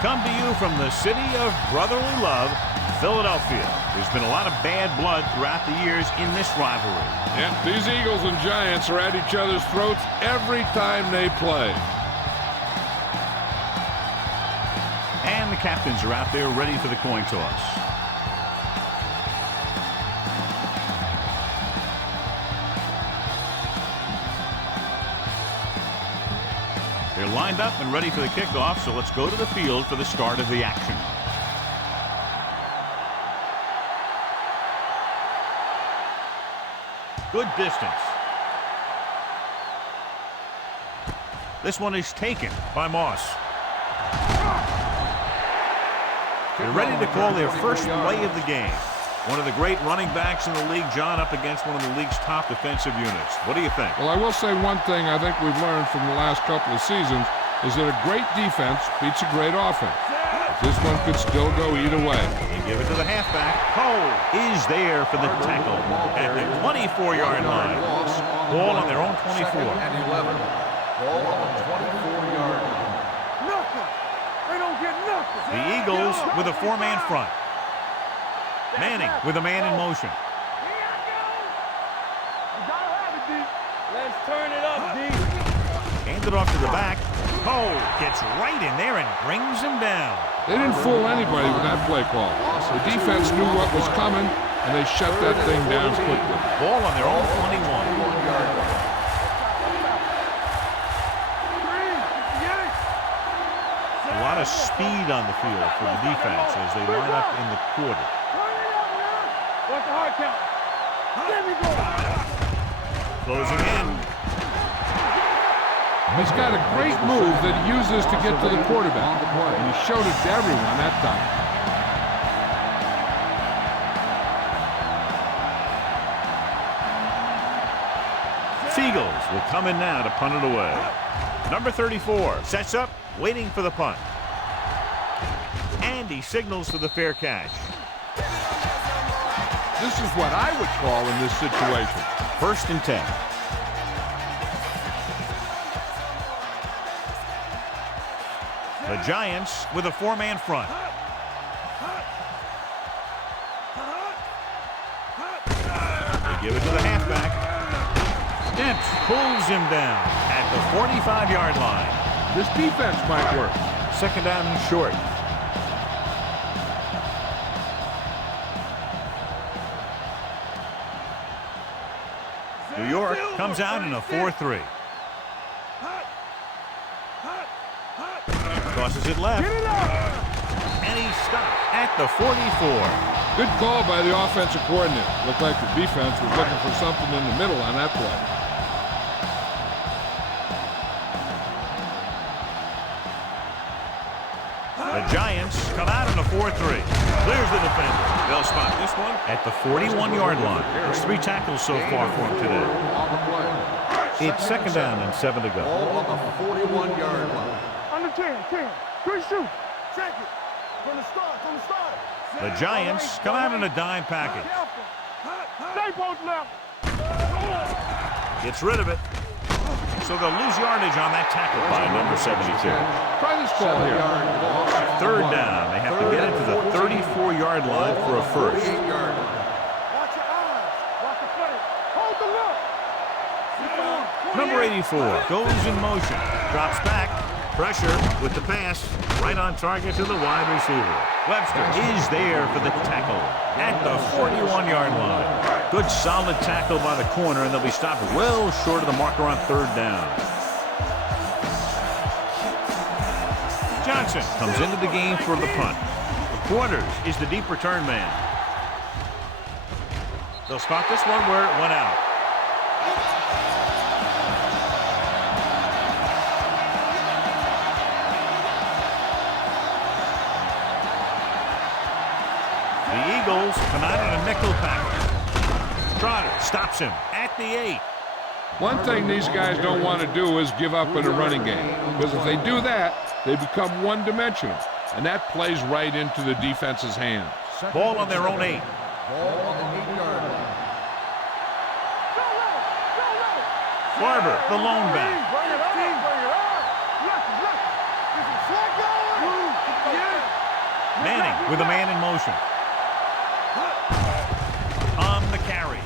come to you from the city of brotherly love, Philadelphia. There's been a lot of bad blood throughout the years in this rivalry. Yeah, these Eagles and Giants are at each other's throats every time they play. And the captains are out there ready for the coin toss. They're lined up and ready for the kickoff, so let's go to the field for the start of the action. Good distance. This one is taken by Moss. They're ready to call their first play of the game. One of the great running backs in the league, John, up against one of the league's top defensive units. What do you think? Well, I will say one thing I think we've learned from the last couple of seasons is that a great defense beats a great offense. This one could still go either way. They give it to the halfback. Cole is there for the tackle at the 24-yard line. Ball on their own 24. And 11. Ball on the 24-yard line. Nothing. They don't get nothing. The Eagles with a four-man front. Manning with a man in motion. Let's turn it up, D. Handed off to the back. Cole gets right in there and brings him down. They didn't fool anybody with that play call. The defense knew what was coming, and they shut that thing down quickly. Ball on their own 21. A lot of speed on the field for the defense as they line up in the quarter. What's the hard count? There we go. Closing in. He's got a great move that he uses to get to the quarterback, and he showed it to everyone that time. Seagulls will come in now to punt it away. Number 34 sets up, waiting for the punt. And he signals for the fair catch. This is what I would call in this situation. 1st and 10. The Giants with a four-man front. They give it to the halfback. Dempsey pulls him down at the 45-yard line. This defense might work. 2nd down and short. New York comes out in a 4-3. Crosses it left. And he's stopped at the 44. Good call by the offensive coordinator. Looked like the defense was looking for something in the middle on that play. The Giants come out in a 4-3. Clears the defender. They'll spot this one at the 41-yard line. There's 3 tackles so far for him today. It's 2nd down and 7 to go. Ball on the 41-yard line. Under 10, 10. 3 shoot. Check it. From the start, from the start. The Giants come out in a dime package. Stay both left. Gets rid of it. So they'll lose yardage on that tackle by number 72. Try this call here. 3rd down. They have to get it to the 34-yard line for a first. Watch your eyes. Watch the play. Hold the look. Number 84 goes in motion. Drops back. Pressure with the pass. Right on target to the wide receiver. Webster is there for the tackle at the 41-yard line. Good solid tackle by the corner, and they'll be stopped well short of the marker on 3rd down. Johnson comes into the game for the punt. Quarters is the deep return man. They'll spot this one where it went out. The Eagles come out in a nickel package. Trotter stops him at the 8. One thing these guys don't want to do is give up in a running game, because if they do that, they become one-dimensional, and that plays right into the defense's hands. Ball on their own 8. Ball on the 8-yard line. Barber, the lone back. Bring it up. Bring it up. Look. Is it flat going? with a man in motion. On the carry.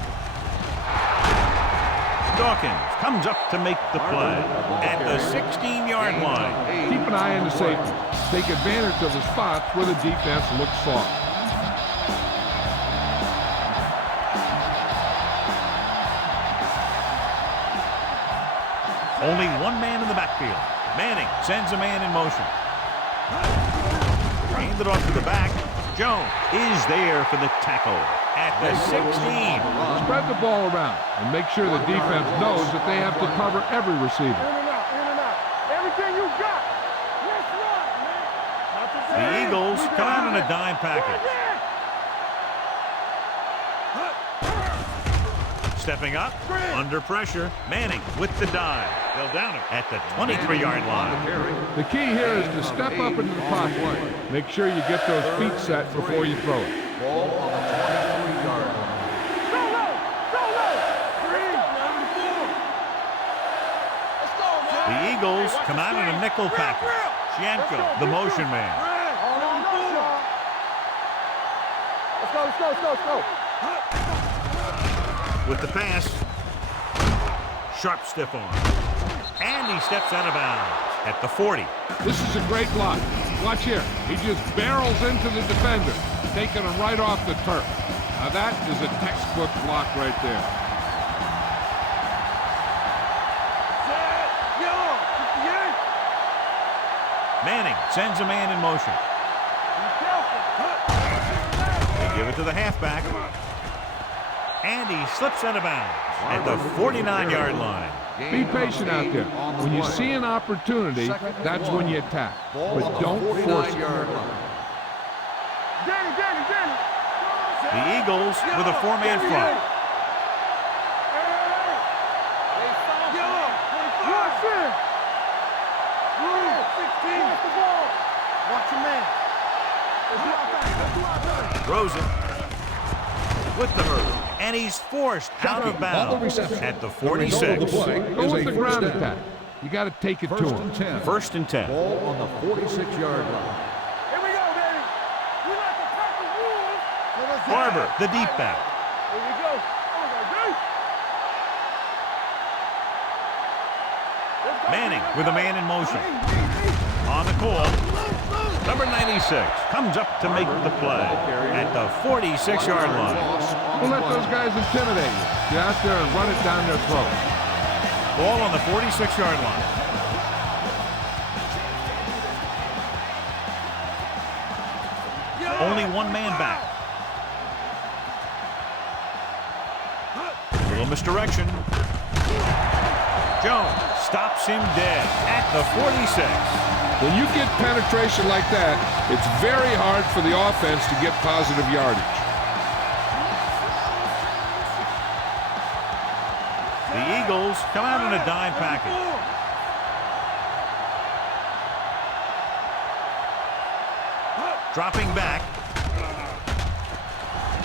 Dawkins comes up to make the play at the 16-yard line. Keep an eye on the safety. Take advantage of the spots where the defense looks soft. Only one man in the backfield. Manning sends a man in motion. Hand it off to the back. Jones is there for the tackle at the 16. Spread the ball around and make sure the defense knows that they have to cover every receiver. In and out, in and out. Everything you got. Let's run, man. The Eagles come out in a dime package. Stepping up, under pressure, Manning with the dive. They'll down him at the 23-yard line. The key here is to step up into the pocket. Make sure you get those feet set before you throw it. Ball on the 23-yard line. Go low, go low. 3, 94. Let's go, man. The Eagles come out in a nickel package. Shianko, the motion man. Let's go, let's go, let's go, let's go. With the pass, sharp stiff arm. And he steps out of bounds at the 40. This is a great block. Watch here. He just barrels into the defender, taking him right off the turf. Now that is a textbook block right there. Manning sends a man in motion. They give it to the halfback. And he slips out of bounds at the 49-yard line. Be patient out there. When you see an opportunity, that's when you attack. But don't force it. Danny. The Eagles with a four-man front. Watch your man. Throws it with the hurdle. And he's forced out of bounds at the 46. Go with the ground attack. You got to take it to him. First and 10. Ball on the 46-yard line. Here we go, baby. We like to cut the rules. Barber, the deep back. Here we go. Manning with a man in motion. On the call, number 96 comes up to make the play at the 46-yard line. Don't let those guys intimidate you. Get out there and run it down their throat. Ball on the 46-yard line. Only one man back. Little misdirection. Jones stops him dead at the 46. When you get penetration like that, it's very hard for the offense to get positive yardage. The Eagles come out in a dime package. Dropping back.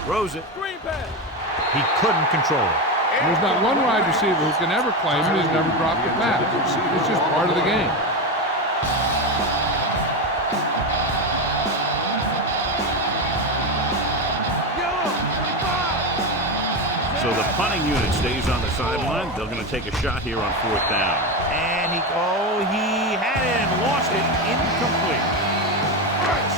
Throws it. He couldn't control it. There's not one wide receiver who can ever claim he's never dropped a pass. It's just part of the game. So the punting unit stays on the sideline. They're going to take a shot here on fourth down. And he had it and lost it. Incomplete.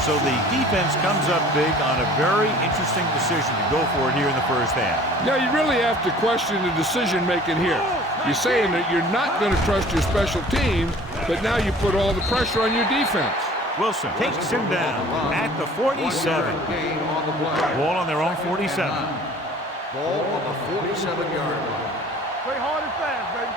So the defense comes up big on a very interesting decision to go for it here in the first half. Yeah, you really have to question the decision-making here. You're saying that you're not going to trust your special teams, but now you put all the pressure on your defense. Wilson takes him down at the 47. Ball on their own 47. Ball on the 47-yard line. Play hard and fast, baby.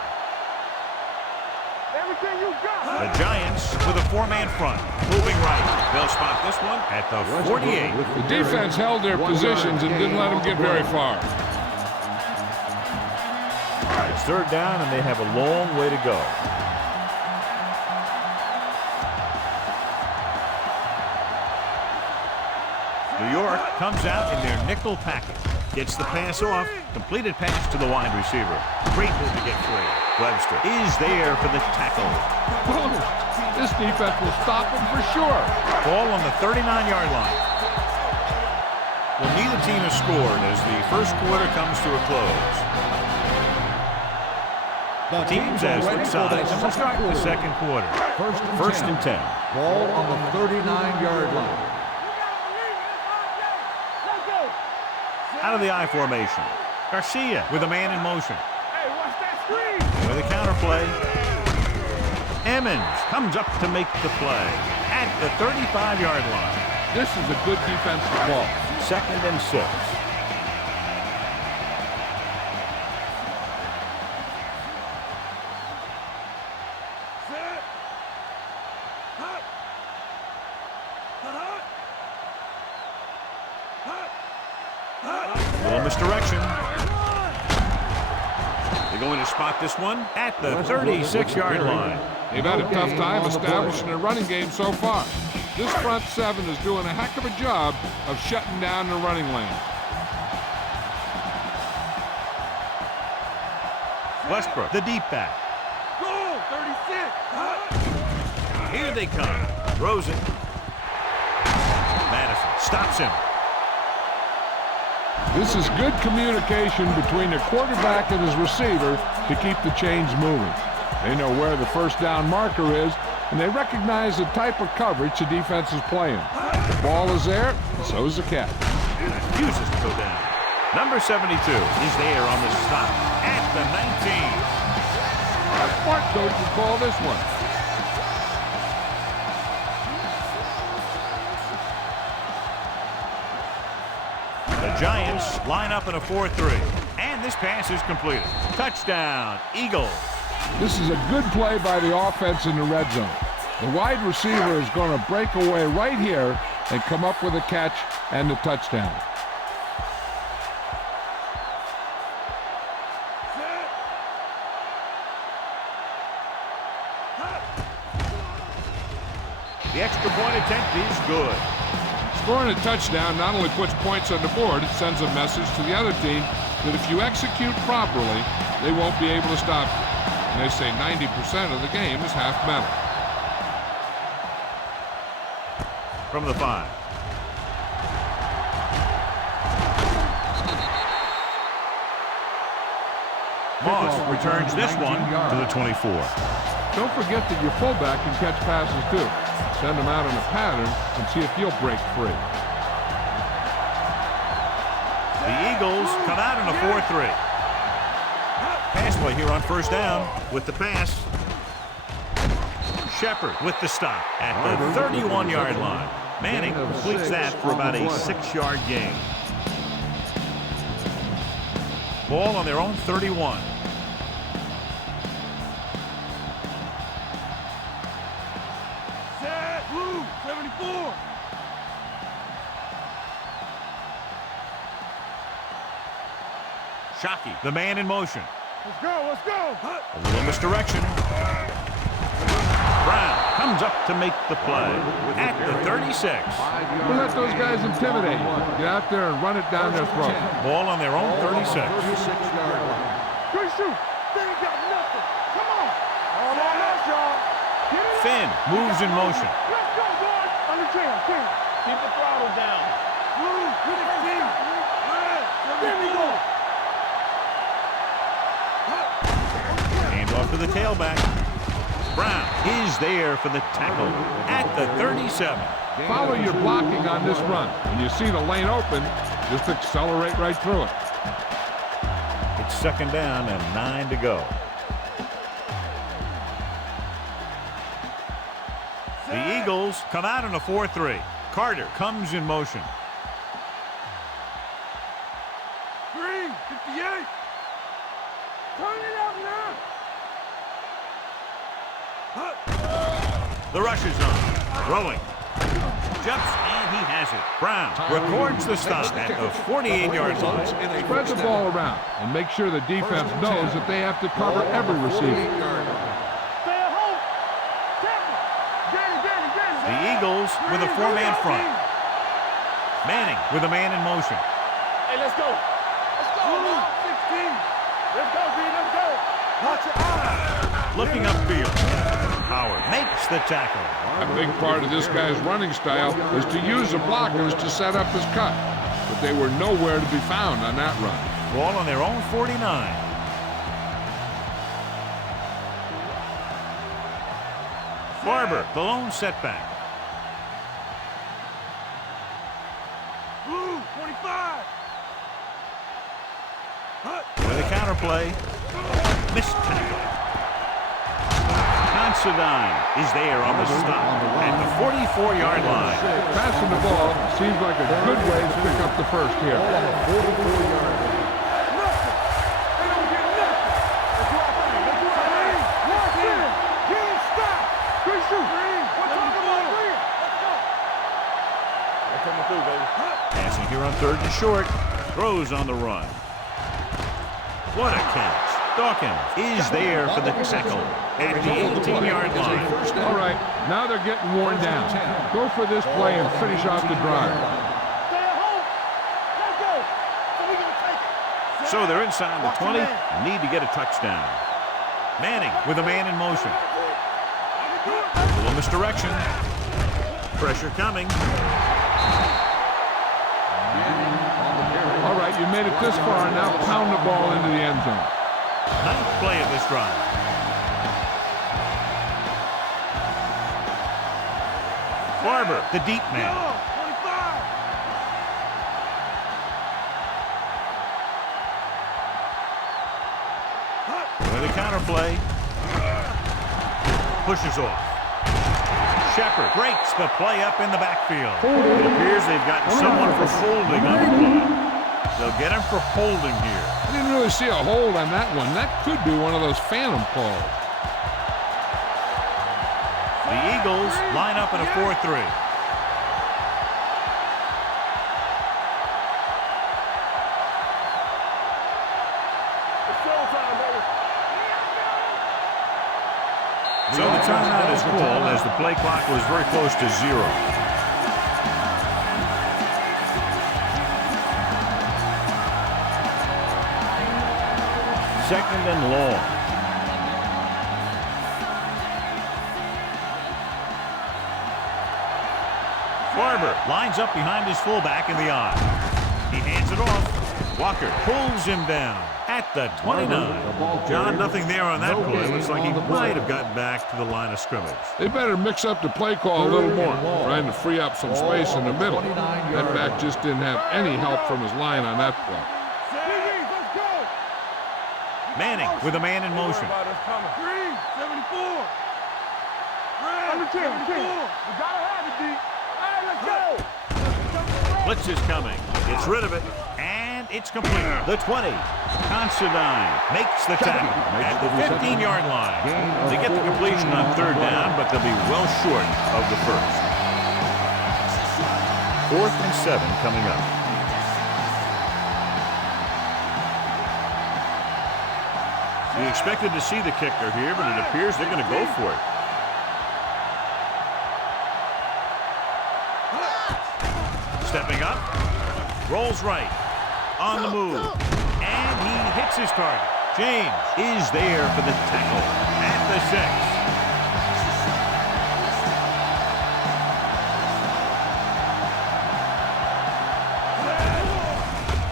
Everything you got. The Giants with a four-man front. Moving right. They'll spot this one at the 48. The defense held their positions and didn't let them get very far. It's third down, and they have a long way to go. New York comes out in their nickel package. Gets the pass off. Completed pass to the wide receiver. Great move to get free. Webster is there for the tackle. This defense will stop him for sure. Ball on the 39-yard line. Well, neither team has scored as the first quarter comes to a close. The teams as switch sides, and we'll start the second quarter. First and 10. Ball on the 39-yard line. Out of the I formation. Garcia with a man in motion. Hey, watch that screen. With a counter play. Emmons comes up to make the play at the 35-yard line. This is a good defensive ball. Second and 6. Little misdirection. They're going to spot this one at the 36-yard line. They've had a tough time establishing a running game so far. This front seven is doing a heck of a job of shutting down the running lane. Westbrook, the deep back. Go, 36. Here they come. Rosen. Madison stops him. This is good communication between the quarterback and his receiver to keep the chains moving. They know where the first down marker is, and they recognize the type of coverage the defense is playing. The ball is there, and so is the catch. Refuses to go down. Number 72 is there on the stop at the 19. A smart coach would call this one. The Giants line up in a 4-3. And this pass is completed. Touchdown, Eagles. This is a good play by the offense in the red zone. The wide receiver is going to break away right here and come up with a catch and the touchdown. The extra point attempt is good. Scoring a touchdown not only puts points on the board, it sends a message to the other team that if you execute properly, they won't be able to stop you. And they say 90% of the game is half mental. From the 5. Moss returns this one to the 24. Don't forget that your fullback can catch passes too. Send him out in a pattern and see if he'll break free. The Eagles come out in a 4-3. Pass play here on first down with the pass. Shepard with the stop at the 31-yard line. Manning completes that for about a 6-yard gain. Ball on their own 31. Set, blue, 74. Shockey, the man in motion. Let's go, let's go. A little misdirection. Brown comes up to make the play at the 36. Don't let those guys intimidate you. Get out there and run it down their throat. Ball on their own 36. Good shoot. They ain't got nothing. Come on. All on us, y'all. Get it Finn moves in motion. Let's go, boys. Under jam, jam. Keep the throttle down. Blue, good team. Red, there we go. Hand off to the tailback. Brown is there for the tackle at the 37. Follow your blocking on this run. When you see the lane open, just accelerate right through it. It's second down and 9 to go. The Eagles come out in a 4-3. Carter comes in motion. Green, 58. Turn it up now. The rush is on. Throwing. Jumps and he has it. Brown records the stop at the 48-yard line. Spread the ball around and make sure the defense knows that they have to cover every receiver. Stay at home. Get it. The Eagles with a 4-man front. Manning with a man in motion. Hey, let's go. Let's go. 16. Let's go, B. Let's go. Watch your eyes. Looking upfield. Howard makes the tackle. A big part of this guy's running style is to use the blockers to set up his cut. The but they were nowhere to be found on that run. Ball on their own 49. Barber, the lone setback. Blue, 25. With a counterplay. Missed tackle. Considine is there on the stop at the 44-yard line. Passing the ball seems like a good way to pick up the first here. Passing here on 3rd and short. Throws on the run. What a catch. Dawkins is there for the tackle at the 18-yard line. All right, now they're getting worn down. Go for this play and finish off the drive. So they're inside the 20. Need to get a touchdown. Manning with a man in motion. A little misdirection. Pressure coming. All right, you made it this far, now pound the ball into the end zone. Ninth play of this drive. Barber, the deep man. With a counterplay. Pushes off. Shepard breaks the play up in the backfield. It appears they've gotten someone for holding on the play. They'll get him for holding here. I didn't really see a hold on that one. That could be one of those phantom calls. The Eagles line up in a 4-3. So the timeout is called as the play clock was very close to 0. Second and long. Barber lines up behind his fullback in the eye. He hands it off. Walker pulls him down at the 29. John, nothing there on that play. Looks like he might have gotten back to the line of scrimmage. They better mix up the play call a little more, trying to free up some space in the middle. That back just didn't have any help from his line on that play. Manning with a man in motion. 74. Under 10. We gotta have it, D. Hey, let's go. Blitz is coming. Gets rid of it, and it's complete. The 20. Considine makes the tackle at the 15-yard line. They get the completion on 3rd down, but they'll be well short of the first. 4th and 7 coming up. We expected to see the kicker here, but it appears they're going to go for it. Stepping up, rolls right, on the move, and he hits his target. James is there for the tackle at the 6.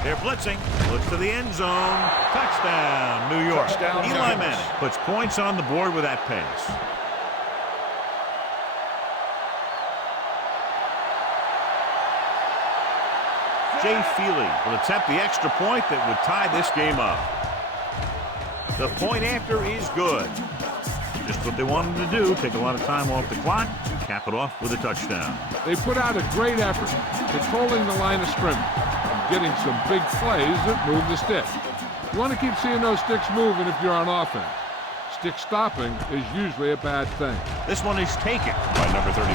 They're blitzing. Looks to the end zone. Touchdown, New York. Eli Manning puts points on the board with that pass. Jay Feely will attempt the extra point that would tie this game up. The point after is good. Just what they wanted to do, take a lot of time off the clock, cap it off with a touchdown. They put out a great effort controlling the line of scrimmage and getting some big plays that move the sticks. You want to keep seeing those sticks moving if you're on offense. Stick stopping is usually a bad thing. This one is taken by number 34.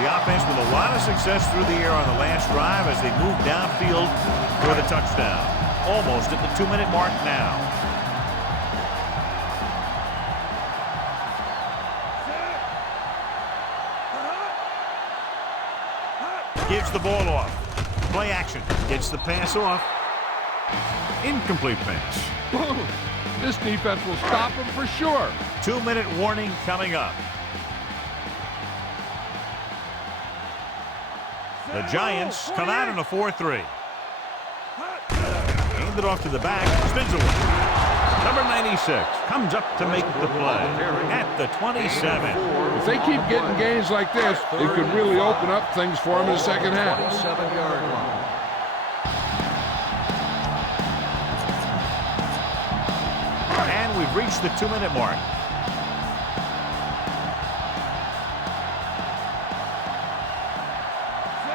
The offense with a lot of success through the air on the last drive as they move downfield for the touchdown. Almost at the 2-minute mark now. Gives the ball off. Play action. Gets the pass off. Incomplete pass. This defense will stop him for sure. 2-minute warning coming up. The Giants come out in a 4-3. Hand it off to the back. Spins away. Number 96 comes up to make the play at the 27. If they keep getting gains like this, it could really open up things for them in the second half. 27-yard line. And we've reached the 2-minute mark.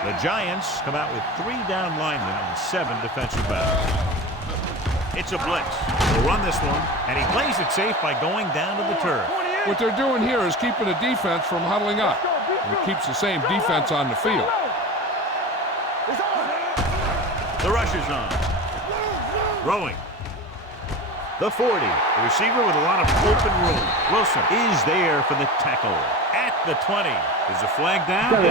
The Giants come out with 3 down linemen and 7 defensive backs. It's a blitz. He'll run this one, and he plays it safe by going down to the turf. What they're doing here is keeping the defense from huddling up. It keeps the same defense on the field. The rush is on. Throwing. The 40. The receiver with a lot of open room. Wilson is there for the tackle. At the 20. Is the flag down? The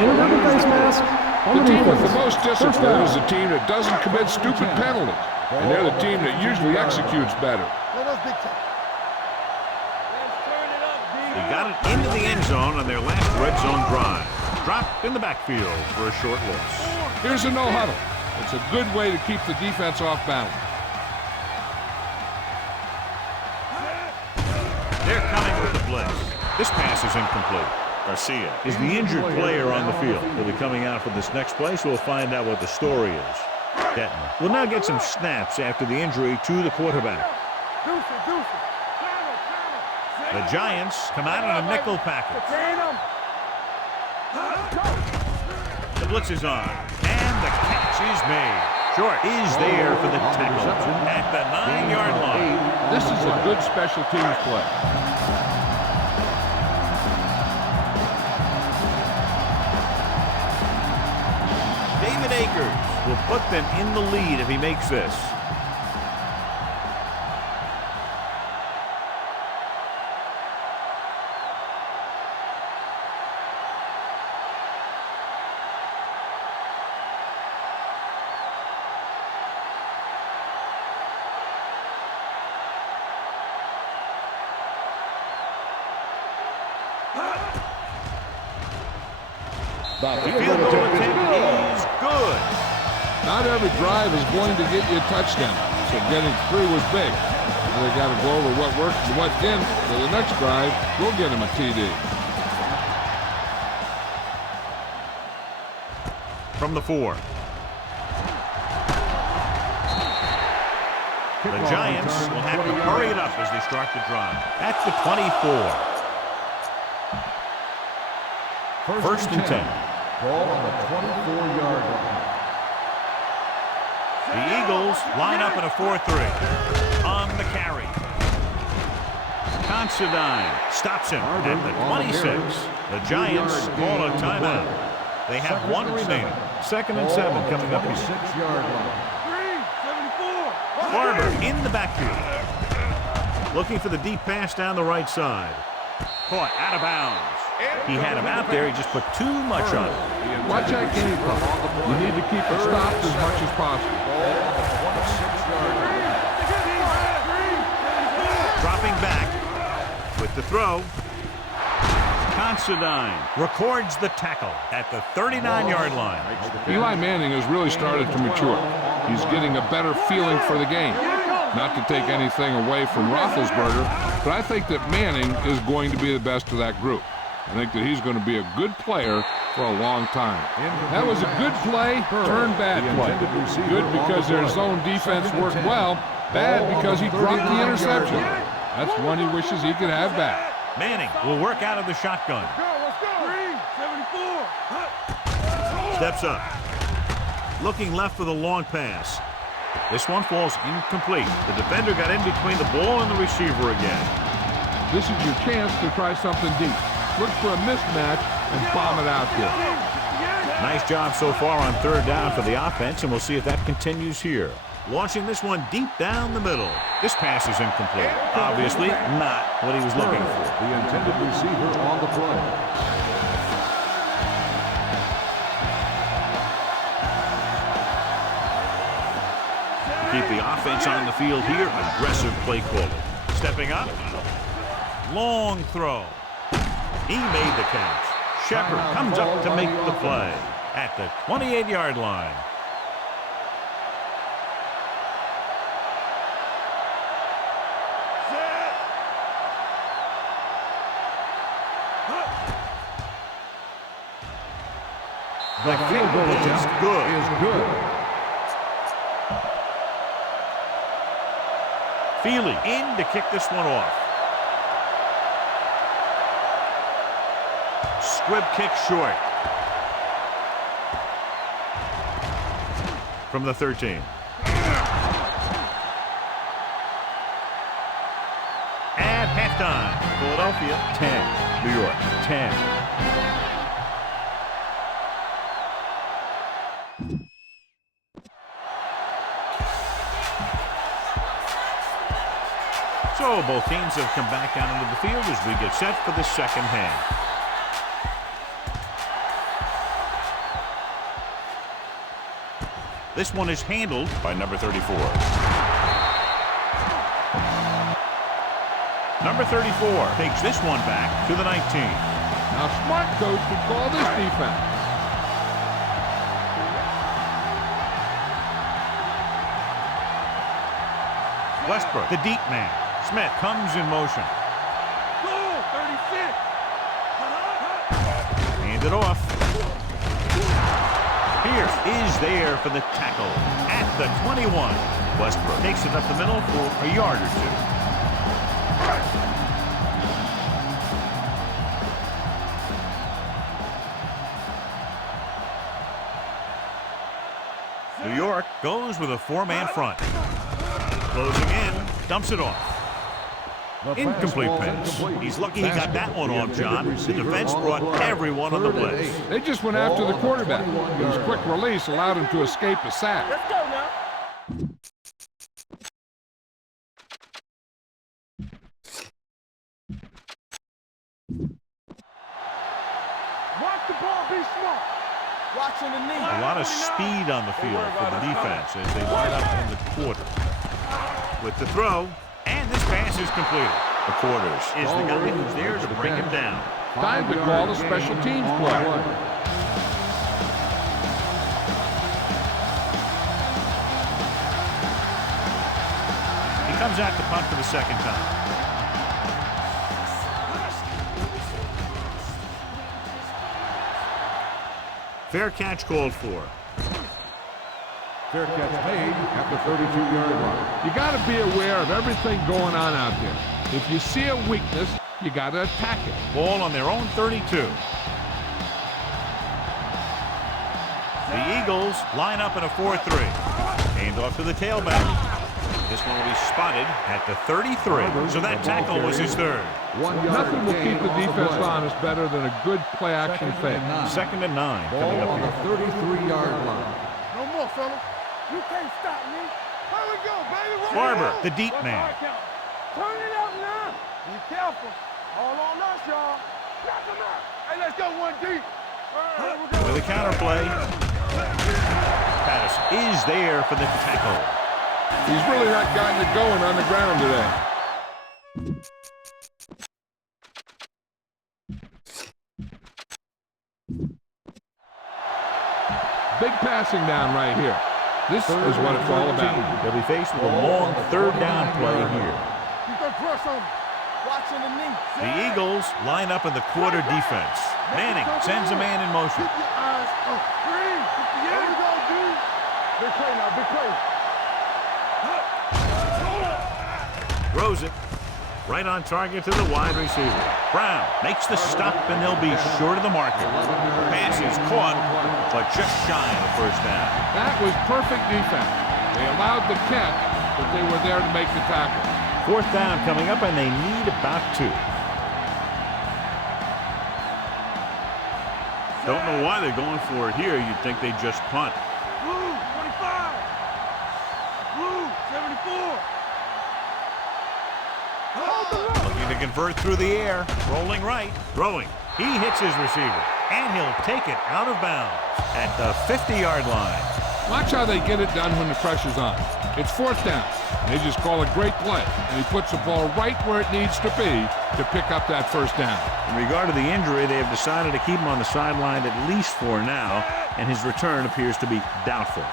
team with the most discipline is the team that doesn't commit stupid penalties. And they're the team that usually executes better. They got it into the end zone on their last red zone drive. Dropped in the backfield for a short loss. Here's a no huddle. It's a good way to keep the defense off balance. They're coming with the blitz. This pass is incomplete. Garcia is the injured player on the field. He'll be coming out for this next play, so we'll find out what the story is. Denton will now get some snaps after the injury to the quarterback. The Giants come out in a nickel package. The blitz is on, and the catch is made. Short is there for the tackle at the 9-yard line. This is a good special teams play. David Akers will put them in the lead if he makes this. The field goal attempt is good. Not every drive is going to get you a touchdown, so getting through was big. Now they got to go over what worked and what didn't, so the next drive will get them a TD. From the 4. The Giants will have to hurry it up as they start the drive. At the 24. First and 10. Ball on the 24-yard line. The Eagles line up in a 4-3. On the carry. Considine stops him at the 26. The Giants call a timeout. They have 1 remaining. 2nd and 7 coming up here. 6-yard line. Barber in the backfield. Looking for the deep pass down the right side. Caught out of bounds. He had him out there. He just put too much on it. Watch that game clock. You need to keep it stopped as much as possible. Dropping back with the throw. Considine records the tackle at the 39-yard line. Eli Manning has really started to mature. He's getting a better feeling for the game. Not to take anything away from Roethlisberger, but I think that Manning is going to be the best of that group. I think that he's going to be a good player for a long time. That was a good play, turned bad play. Good because their zone defense worked well, bad because he dropped the interception. That's one he wishes he could have back. Manning will work out of the shotgun. Steps up. Looking left for the long pass. This one falls incomplete. The defender got in between the ball and the receiver again. This is your chance to try something deep. Look for a mismatch and bomb it out there. Nice job so far on 3rd down for the offense, and we'll see if that continues here. Launching this one deep down the middle. This pass is incomplete. Obviously not what he was looking for. The intended receiver on the play. Keep the offense on the field here. Aggressive play calling. Stepping up. Long throw. He made the catch. Shepard comes up to make the play. at the 28-yard line. The field goal attempt is good. Feely in to kick this one off. Squib kick short. From the 13. At halftime, Philadelphia 10, New York 10. So both teams have come back down into the field as we get set for the second half. This one is handled by number 34. Number 34 takes this one back to the 19. Now, smart coach would call this defense. Westbrook, the deep man. Smith comes in motion. Go, 36. Hand it off. Pierce is there for the tackle at the 21. Westbrook takes it up the middle for a yard or two. New York goes with a four-man front. Closing in, dumps it off. Incomplete pass. He's lucky he got that one off, John. The defense brought everyone on the blitz. They just went after the quarterback. His quick release allowed him to escape the sack. Let's go now. Watch the ball, be smart. Watching the knee. A lot of speed on the field for the defense as they line up in the quarter. With the throw, and this pass is completed. The quarters is the guy who's there to bring him down. Time to call a special teams play. He comes out to punt for the second time. Fair catch called for. Fair catch made at the 32-yard line. You got to be aware of everything going on out there. If you see a weakness, you got to attack it. Ball on their own 32. The Eagles line up in a 4-3. Hand off to the tailback. This one will be spotted at the 33. So that tackle was his third. Nothing will keep the defense honest better than a good play-action fake. 2nd and 9 coming up here. 33-yard line. No more, fella. You can't stop me. Here we go, baby. Barber, the deep man. Turn it up now. Be careful. All on us, y'all. Knock him out. Hey, let's go one deep. With a counterplay. Patterson is there for the tackle. He's really not gotten it going on the ground today. Big passing down right here. This is what it's all about. They'll be faced with a long third down play here. You can press on him. Watching the knee. The Eagles line up in the quarter defense. Manning sends a man in motion. Keep your eyes up. Green. Here we go, dude. Big play now, big play. Throws it. Right on target to the wide receiver. Brown makes the stop, and they'll be short of the marker. Pass is caught, but just shy of the first down. That was perfect defense. They allowed the catch, but they were there to make the tackle. 4th down coming up, and they need about 2. Don't know why they're going for it here. You'd think they'd just punt. Blue, 25. Blue, 74. Looking to convert through the air. Rolling right. Throwing. He hits his receiver. And he'll take it out of bounds at the 50-yard line. Watch how they get it done when the pressure's on. It's 4th down. They just call a great play. And he puts the ball right where it needs to be to pick up that first down. In regard to the injury, they have decided to keep him on the sideline at least for now. and his return appears to be doubtful.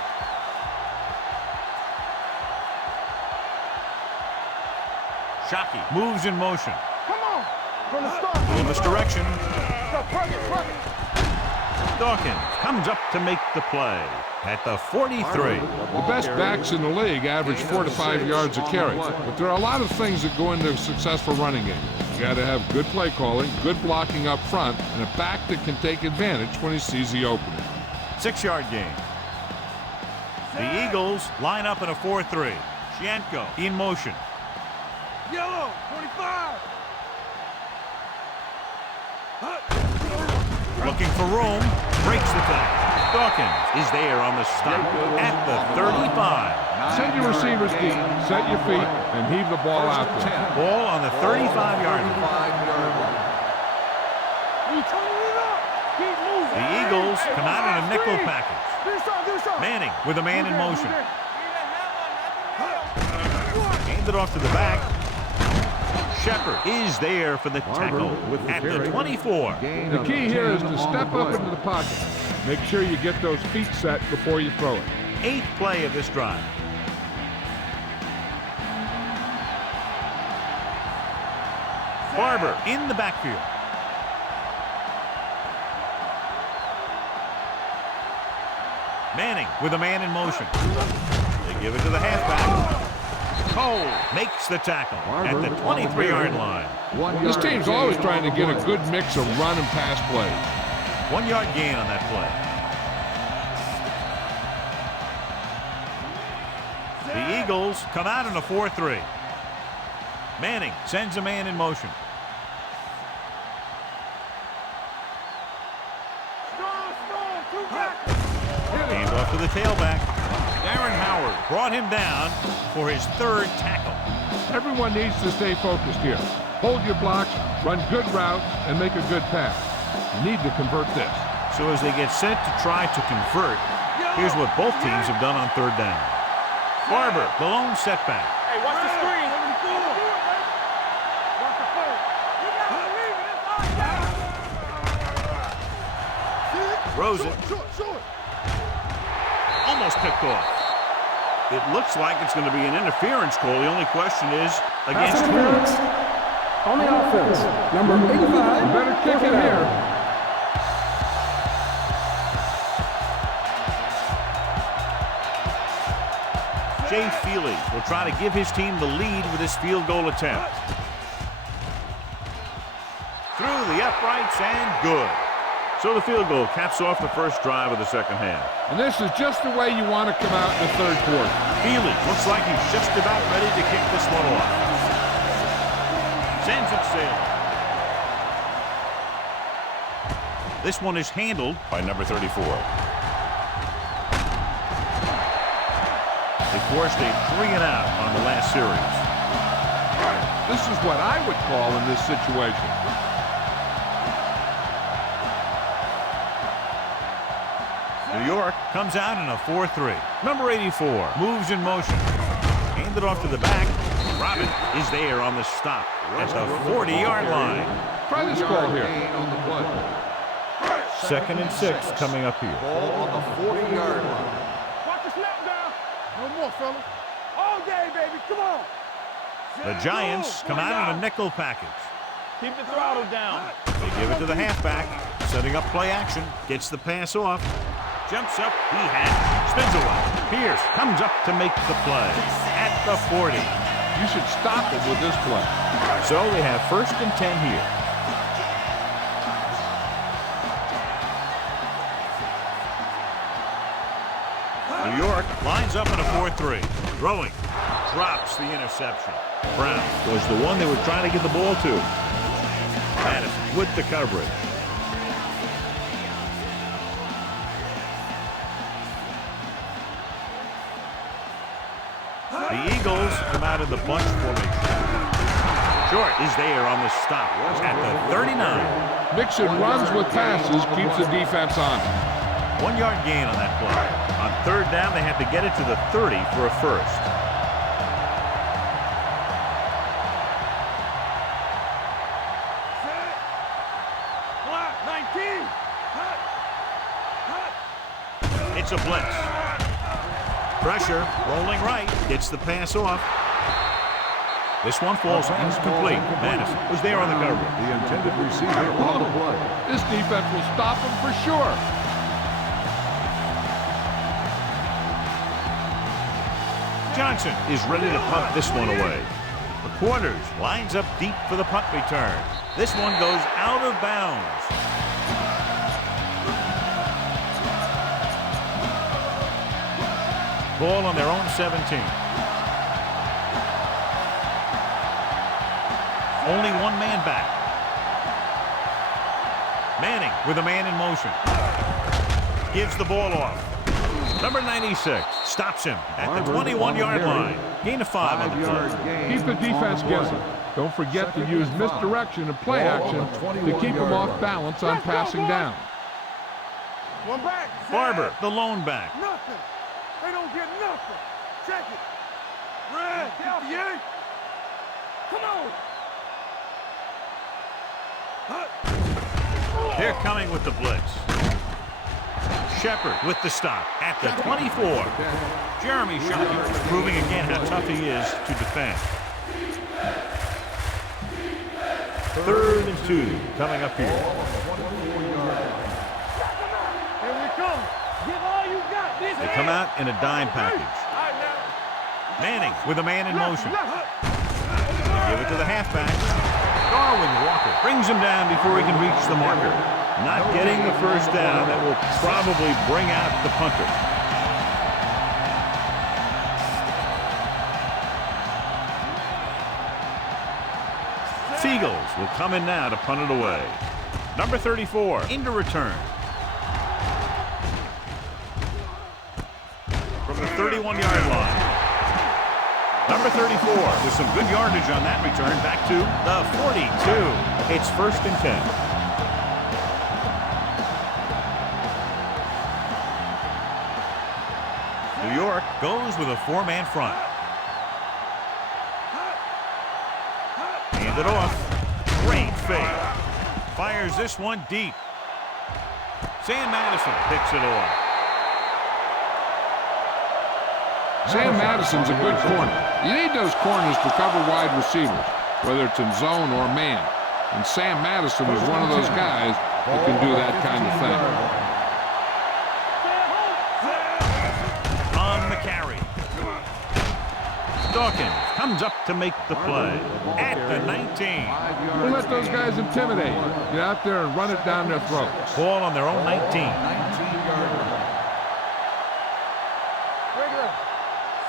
Shockey moves in motion. Come on. From the start. In this direction. Perfect. Dawkins comes up to make the play at the 43. The best backs in the league average 4 to 5 yards a carry, but there are a lot of things that go into a successful running game. You got to have good play calling, good blocking up front, and a back that can take advantage when he sees the opening. 6-yard gain. The Eagles line up in a 4-3. Shienko in motion. Yellow, 25. Looking for room, breaks the tackle. Dawkins is there on the stop at the 35. Send your receivers deep, set your feet, and heave the ball out there. Ball on the 35-yard line. Keep moving. The Eagles come out in a nickel package. Manning with a man in motion. Hand it off to the back. Shepard is there for the tackle at the 24. The key here is to step up into the pocket. Make sure you get those feet set before you throw it. 8th play of this drive. Barber in the backfield. Manning with a man in motion. They give it to the halfback. Cole makes the tackle at the 23-yard line. This team's always trying to get a good mix of run and pass plays. 1-yard gain on that play. The Eagles come out in a 4-3. Manning sends a man in motion. Hands off to the tailback. Darren Howard brought him down for his 3rd tackle. Everyone needs to stay focused here. Hold your blocks, run good routes, and make a good pass. You need to convert this. So as they get set to try to convert, here's what both teams have done on 3rd down. Barber, the lone setback. Hey, watch the screen. Throws it. Almost picked off. It looks like it's going to be an interference call. The only question is against who? On the offense, number 85. Better kick it here. Jay Feely will try to give his team the lead with his field goal attempt. Through the uprights and good. So the field goal caps off the first drive of the second half. And this is just the way you want to come out in the 3rd quarter. Feely looks like he's just about ready to kick this one off. Sends it sailing. This one is handled by number 34. They forced a 3-and-out on the last series. This is what I would call in this situation. New York comes out in a 4-3. Number 84 moves in motion. Hand it off to the back. Robin is there on the stop at the 40-yard line. Try this call here. 2nd and 6 coming up here. Ball on the 40-yard line. Watch the snap down. No more, fellas. All day, baby. Come on. The Giants come out in a nickel package. Keep the throttle down. They give it to the halfback. Setting up play action. Gets the pass off. Jumps up. He has it. Spins away. Pierce comes up to make the play at the 40. You should stop it with this play. So they have 1st and 10 here. New York lines up in a 4-3. Throwing. Drops the interception. Brown was the one they were trying to get the ball to. Madison with the coverage. The Eagles come out in the bunch formation. Short is there on the stop at the 39. Mixing runs with passes keeps the defense on. 1-yard gain on that play. On 3rd down, they have to get it to the 30 for a first. Block 19. It's a blitz. Pressure, rolling right, gets the pass off. This one falls incomplete. Madison was there on the cover. The intended receiver on the play. This defense will stop him for sure. Johnson is ready to punt this one away. McQuarters lines up deep for the punt return. This one goes out of bounds. Ball on their own 17. Only one man back. Manning with a man in motion. Gives the ball off. Number 96 stops him at the 21-yard line. Gain of 5 on the play. Keep the defense guessing. Don't forget to use misdirection and play action to keep them off balance on passing down. One back. Barber, the lone back. Nothing. They don't get nothing. Check it. Red, 58. Come on. They're coming with the blitz. Shepard with the stop at the 24. Jeremy Shockey proving again how tough he is to defend. 3rd and 2 coming up here. Here we come. Give all you got. They come out in a dime package. Manning with a man in motion. They give it to the halfback. Darwin Walker brings him down before he can reach the marker. Not getting the first down. That will probably bring out the punter. Seagulls will come in now to punt it away. Number 34 into return. From the 31-yard line. Number 34 with some good yardage on that return back to the 42. It's 1st and 10. New York goes with a 4-man front. Hand it off. Great fake. Fires this one deep. Sam Madison picks it off. Sam Madison's a good corner. You need those corners to cover wide receivers, whether it's in zone or man. And Sam Madison is one of those guys that can do that kind of thing. On the carry. Dawkins comes up to make the play at the 19. Don't let those guys intimidate you. Get out there and run it down their throats. Ball on their own 19.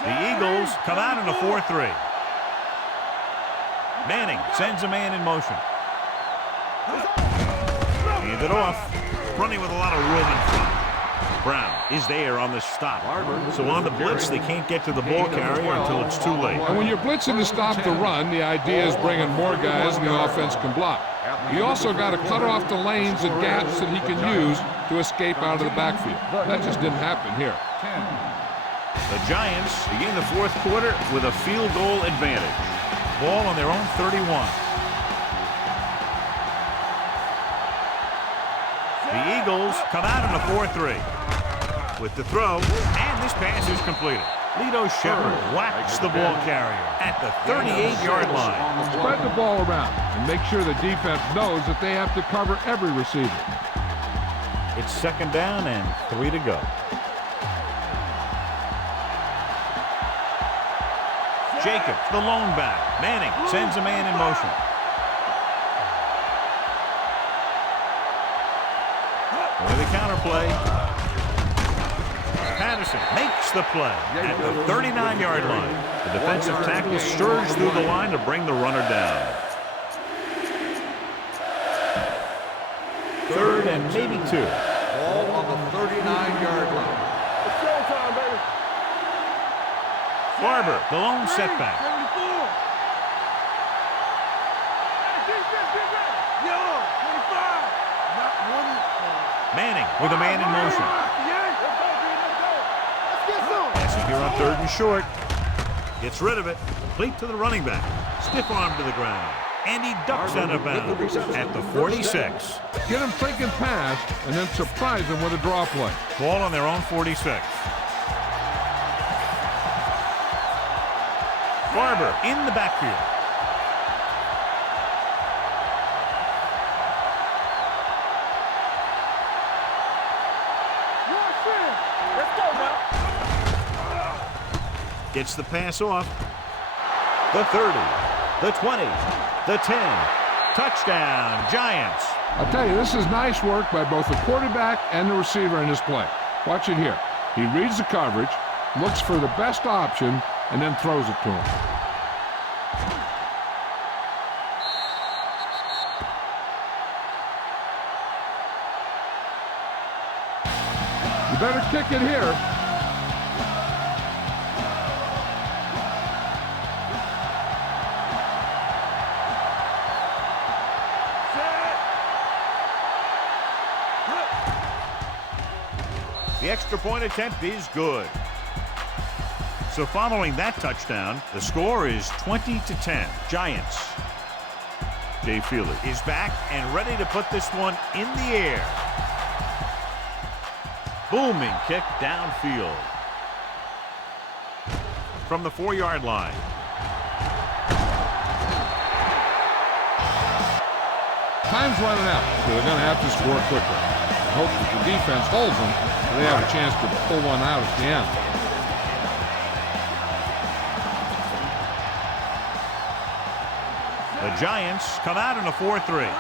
The Eagles come out in a 4-3. Manning sends a man in motion. Hand it off. Running with a lot of room in front. Brown is there on the stop. So on the blitz, they can't get to the ball carrier until it's too late. And when you're blitzing to stop the run, the idea is bringing more guys than the offense can block. You also got to cut off the lanes and gaps that he can use to escape out of the backfield. That just didn't happen here. The Giants begin the 4th quarter with a field goal advantage. Ball on their own 31. The Eagles come out in a 4-3. With the throw, and this pass is completed. Lito Shepard whacks the ball carrier at the 38-yard line. Spread the ball around and make sure the defense knows that they have to cover every receiver. It's 2nd down and 3 to go. Jacobs, the lone back. Manning sends a man in motion. With the counterplay. Patterson makes the play at the 39-yard line. The defensive tackle stirs through the line to bring the runner down. 3rd and maybe 2. Ball on the 39-yard line. It's showtime, baby. Barber, the lone setback. 74. Yo, 25. Not one. Manning with a man in motion. Passing here on 3rd and short. Gets rid of it. Complete to the running back. Stiff arm to the ground. And he ducks out of bounds at the 46. Get him thinking pass, and then surprise him with a draw play. Ball on their own 46. Barber in the backfield. Gets the pass off. The 30, the 20, the 10. Touchdown, Giants. I'll tell you, this is nice work by both the quarterback and the receiver in this play. Watch it here. He reads the coverage, looks for the best option, and then throws it to him. You better kick it here. The extra point attempt is good. So following that touchdown, the score is 20-10. Giants. Jay Feely is back and ready to put this one in the air. Booming kick downfield. From the 4-yard line. Time's running out, so they're going to have to score quicker. I hope that the defense holds them, so they have a chance to pull one out at the end. The Giants come out in a 4-3.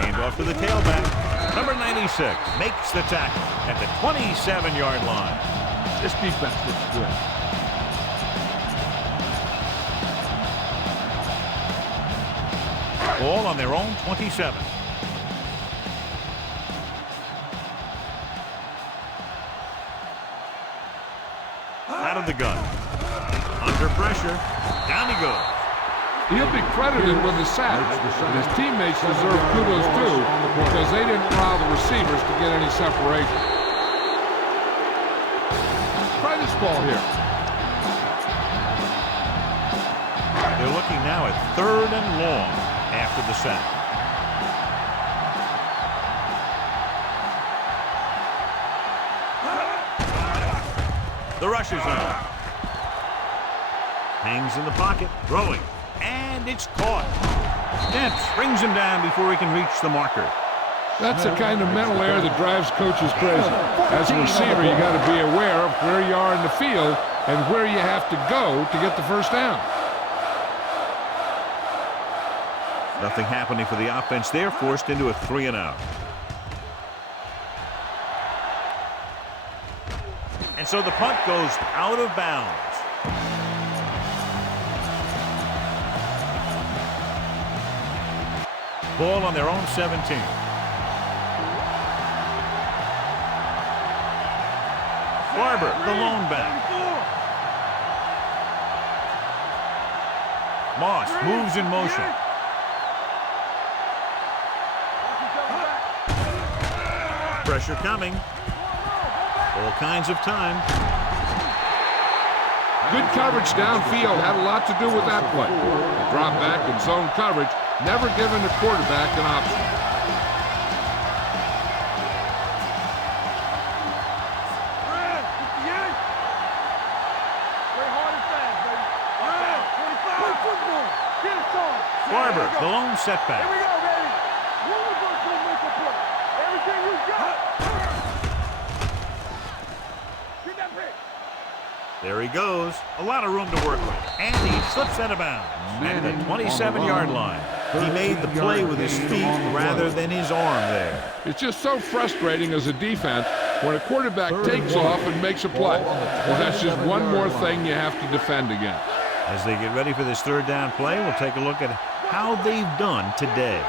Hand off to the tailback. Number 96 makes the tackle at the 27-yard line. This defense looks good. Ball on their own 27. Out of the gun. Under pressure. Down he goes. He'll be credited with the sack, and his teammates deserve kudos too because they didn't allow the receivers to get any separation. Try this ball here. They're looking now at 3rd and long after the sack. The rush is on. Hangs in the pocket, throwing, and it's caught. Dents brings him down before he can reach the marker. That's the kind of mental error that drives coaches crazy. As a receiver, you got to be aware of where you are in the field and where you have to go to get the first down. Nothing happening for the offense there, forced into a 3-and-out. And so the punt goes out of bounds. Ball on their own 17. Barber, the lone back. Moss moves in motion. Pressure coming. All kinds of time. Good coverage downfield had a lot to do with that play. The drop back and zone coverage, never giving the quarterback an option. Barber, the lone setback. Here we go, baby. Everything you got. Get that pick. There he goes. A lot of room to work with. And he slips out of bounds at the 27-yard line. He made the play with his feet rather than his arm there. It's just so frustrating as a defense when a quarterback takes off and makes a play. Well, that's just one more thing you have to defend against. As they get ready for this 3rd down play, we'll take a look at how they've done today.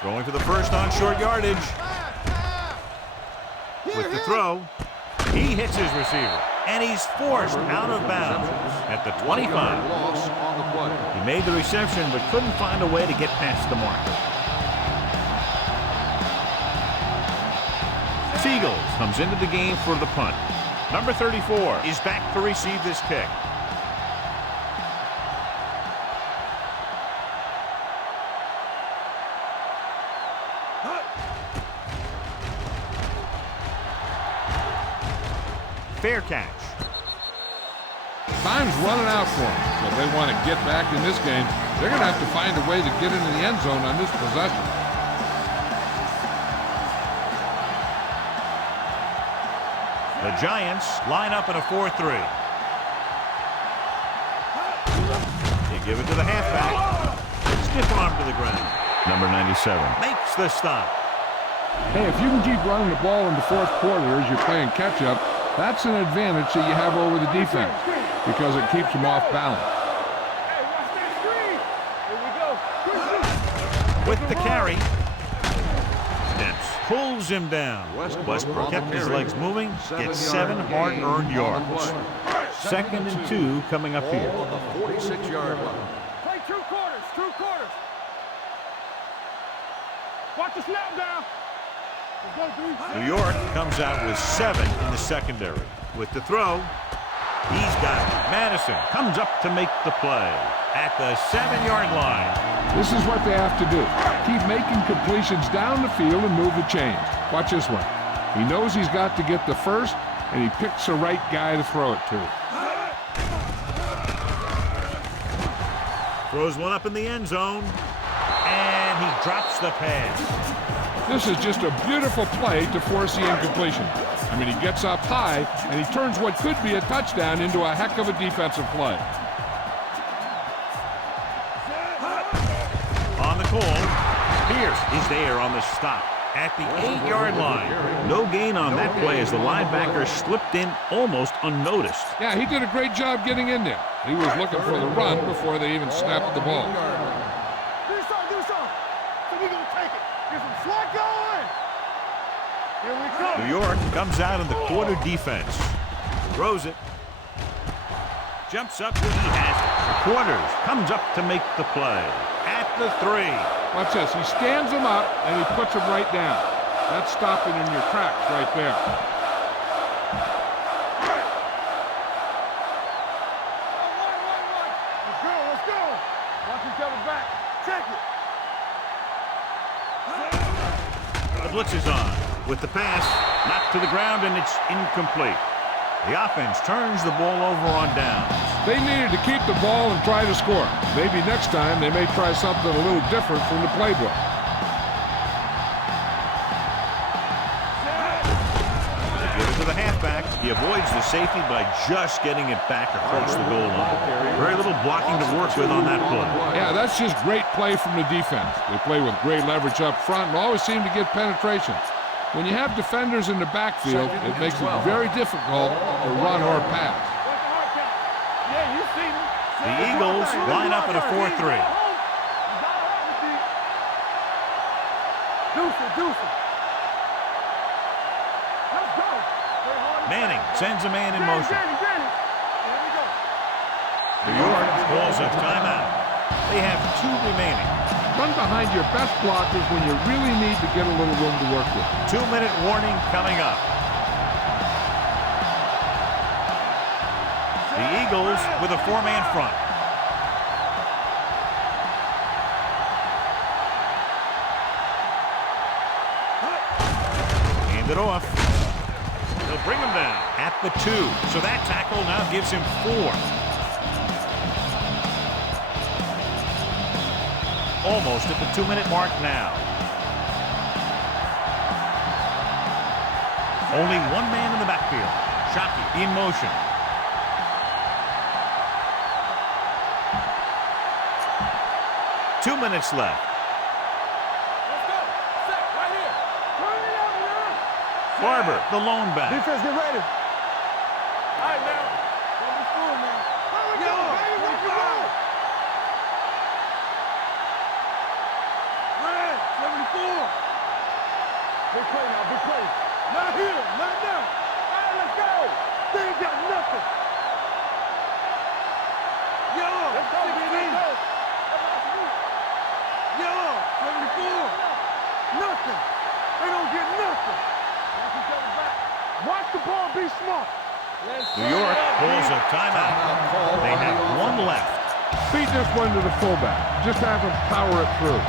Throwing for the first on short yardage. With the throw, he hits his receiver, and he's forced out of bounds. at the 25. Loss on the play. He made the reception but couldn't find a way to get past the marker. Seagulls comes into the game for the punt. Number 34 is back to receive this kick. Fair catch. Time's running out for them. So if they want to get back in this game, they're going to have to find a way to get into the end zone on this possession. The Giants line up in a 4-3. They give it to the halfback. Stiff arm to the ground. Number 97 makes the stop. Hey, if you can keep running the ball in the fourth quarter as you're playing catch-up, that's an advantage that you have over the defense because it keeps them off balance. With the carry, Dents pulls him down. Westbrook kept his legs moving, gets 7 hard-earned yards. 2nd and 2 coming up here. On the 46-yard line. Play 2 quarters, 2 quarters. Watch the snap down. New York comes out with 7 in the secondary. With the throw, he's got it. Madison comes up to make the play at the 7-yard line. This is what they have to do. Keep making completions down the field and move the chains. Watch this one. He knows he's got to get the first, and he picks the right guy to throw it to. Throws one up in the end zone, and he drops the pass. This is just a beautiful play to force the incompletion. I mean, he gets up high, and he turns what could be a touchdown into a heck of a defensive play. On the call, Pierce is there on the stop at the 8-yard line. No gain on that play as the linebacker slipped in almost unnoticed. Yeah, he did a great job getting in there. He was looking for the run before they even snapped the ball. Do something. So we're going to take it. Get some slot going. Here we go. New York comes out in the quarter defense. Throws it. Jumps up and he has it. Quarters comes up to make the play at the 3. Watch this. He stands him up, and he puts him right down. That's stopping in your tracks right there. Let's go. Watch each other back. Check it. The blitz is on. With the pass, knocked to the ground, and it's incomplete. The offense turns the ball over on downs. They needed to keep the ball and try to score. Maybe next time they may try something a little different from the playbook. They give it to the halfback. He avoids the safety by just getting it back across the goal line. Very little blocking to work with on that play. Yeah, that's just great play from the defense. They play with great leverage up front and always seem to get penetration. When you have defenders in the backfield, it makes it very difficult to run or pass. Yeah, you see me. The Eagles line up in a 4-3. Deuce. Let's go. Manning sends a man in motion. Here we go. New York calls a timeout. They have 2 remaining. Run behind your best blockers when you really need to get a little room to work with. 2-minute warning coming up. The Eagles with a 4-man front. Hand it off. They'll bring him down at the 2. So that tackle now gives him 4. Almost at the 2-minute mark now. Only 1 man in the backfield. Shockey in motion. Two minutes left. Let's go. Set right here. Turn it up, man. Barber, the lone back. Defense, get ready. All right, now. Don't be fooled, man. Let's go, baby. Let's go. Red, 74. Big play now, big play. Not here, not now. All right, let's go. They ain't got nothing. the ball, be smart. New York pulls a timeout. They have one left. Feed this one to the fullback. Just have him power it through.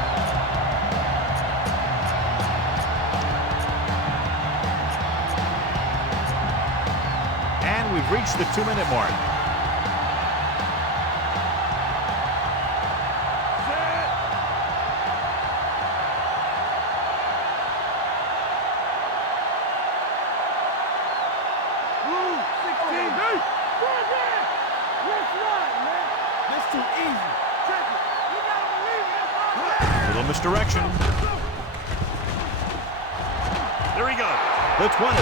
And we've reached the 2-minute mark. Little misdirection. There he goes. The 20.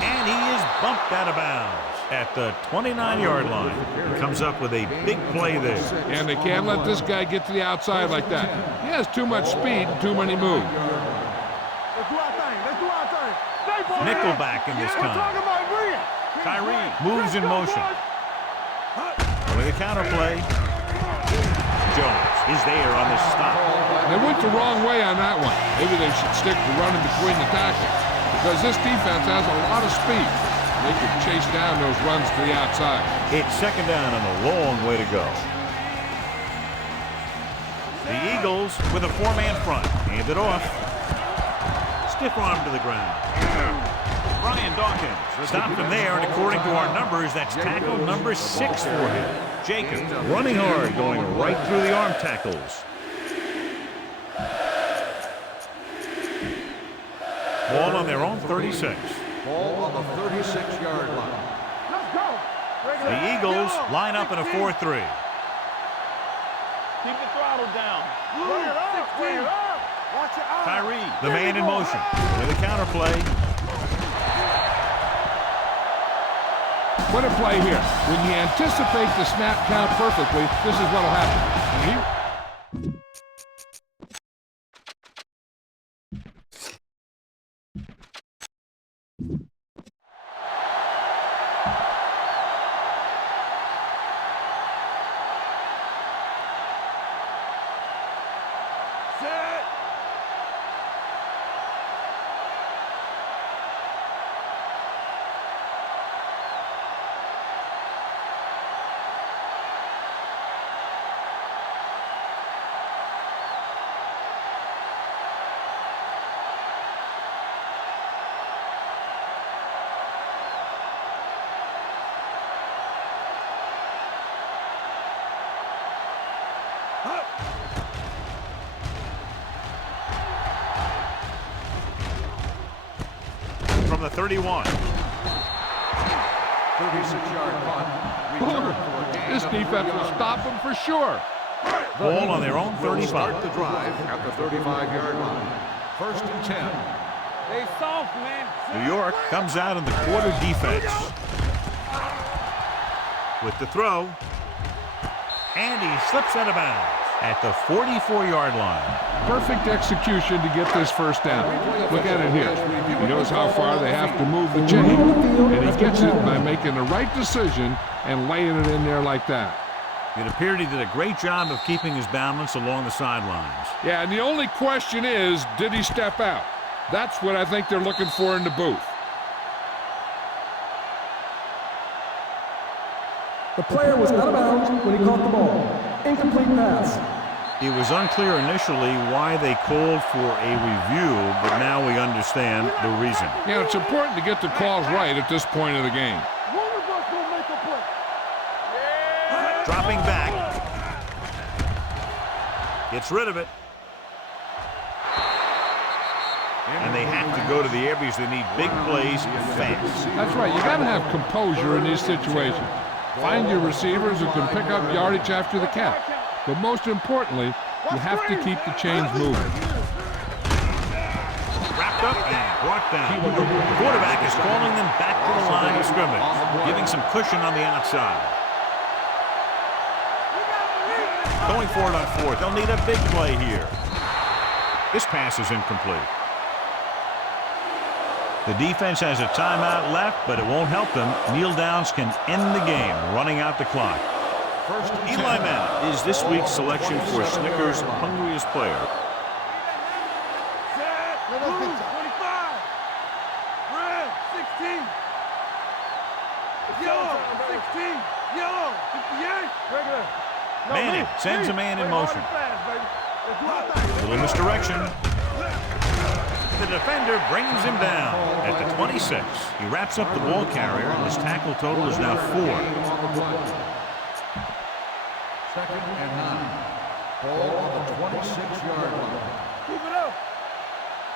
And he is bumped out of bounds at the 29-yard line. Comes up with a big play there. And they can't let this guy get to the outside like that. He has too much speed and too many moves. Let's do our thing. Let's do our thing. Nickelback in this time. Tyree moves in motion. With a counter play. Jones is there on the stop. They went the wrong way on that one. Maybe they should stick to running between the tackles, because this defense has a lot of speed. They could chase down those runs to the outside. It's second down and a long way to go. The Eagles with a 4-man front. Hand it off. Stiff arm to the ground. Brian Dawkins stopped him there, and according to our numbers, that's tackle number 6 for him. Jacobs running hard, going right through the arm tackles. Ball on their own 36. Ball on the 36-yard line. Let's go. The Eagles line up in a 4-3. Keep the throttle down. Bring it up. Bring it up. Watch it out. Tyree, the man in motion, with a counter play. What a play here. When you anticipate the snap count perfectly, this is what will happen. Set. From the 31. 36-yard punt. Return for a gain This of defense 3 will yards. stop them for sure. Ball on their own Will 35. start the drive at the 35-yard line. First and 10. They soft, man. New York comes out in the quarter defense. With the throw. And he slips out of bounds at the 44-yard line. Perfect execution to get this first down. Look at it here. He knows how far they have to move the chain, and he gets it by making the right decision and laying it in there like that. It appeared he did a great job of keeping his balance along the sidelines. Yeah, and the only question is, did he step out? That's what I think they're looking for in the booth. The player was out of bounds when he caught the ball. Incomplete pass. It was unclear initially why they called for a review, but now we understand the reason. Yeah, it's important to get the calls right at this point of the game. One of us will make a play. Dropping back. Gets rid of it. And they have to go to the air because they need big plays fast. That's right. You got to have composure in these situations. Find your receivers who can pick up yardage after the catch. But most importantly, you have to keep the chains moving. Wrapped up and brought down. The quarterback is calling them back to the line of scrimmage, giving some cushion on the outside. Going for it on fourth. They'll need a big play here. This pass is incomplete. The defense has a timeout left, but it won't help them. Kneel downs can end the game, running out the clock. Eli Manning is this week's selection for Snickers' hungriest player. Set. 25. Red. 16. Regular. No, Manning me, sends me. a man in Play hard motion. and fast, baby. Let's do our thing. Little misdirection. The defender brings him down at the 26. He wraps up the ball carrier, and his tackle total is now 4. 2nd and 9. Ball on the 26-yard line. Keep it up.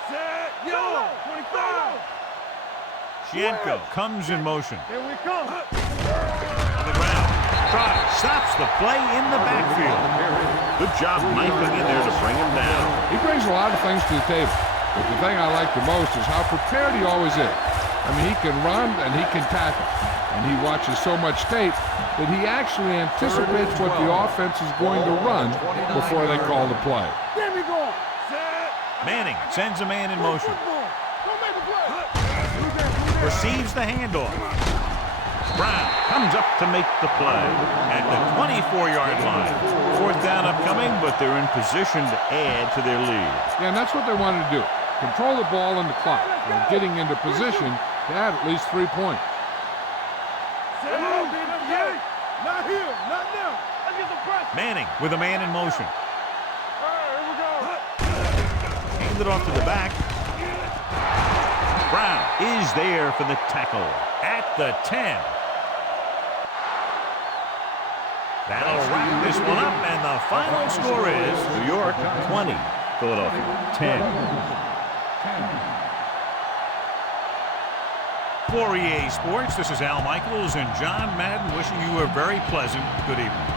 Set. Yo. 25. Shienko comes in motion. Here we come. On the ground. Trot stops the play in the backfield. Good job knifing in there to bring him down. He brings a lot of things to the table, but the thing I like the most is how prepared he always is. I mean, he can run and he can tackle, and he watches so much tape that he actually anticipates what the offense is going to run before they call the play. There we go. Set. Manning sends a man in motion. Football. Don't make a play. Receives the handoff. Brown comes up to make the play at the 24-yard line. 4th down upcoming, but they're in position to add to their lead. Yeah, and that's what they wanted to do. Control the ball and the clock, and getting into position to add at least 3 points. Set. Not here. Not now. Let's get some pressure. Manning with a man in motion. All right, here we go. Handed off to the back. Brown is there for the tackle at the 10. That'll wrap this one up, and the final score is New York 20, Philadelphia 10. For EA Sports, this is Al Michaels and John Madden wishing you a very pleasant good evening.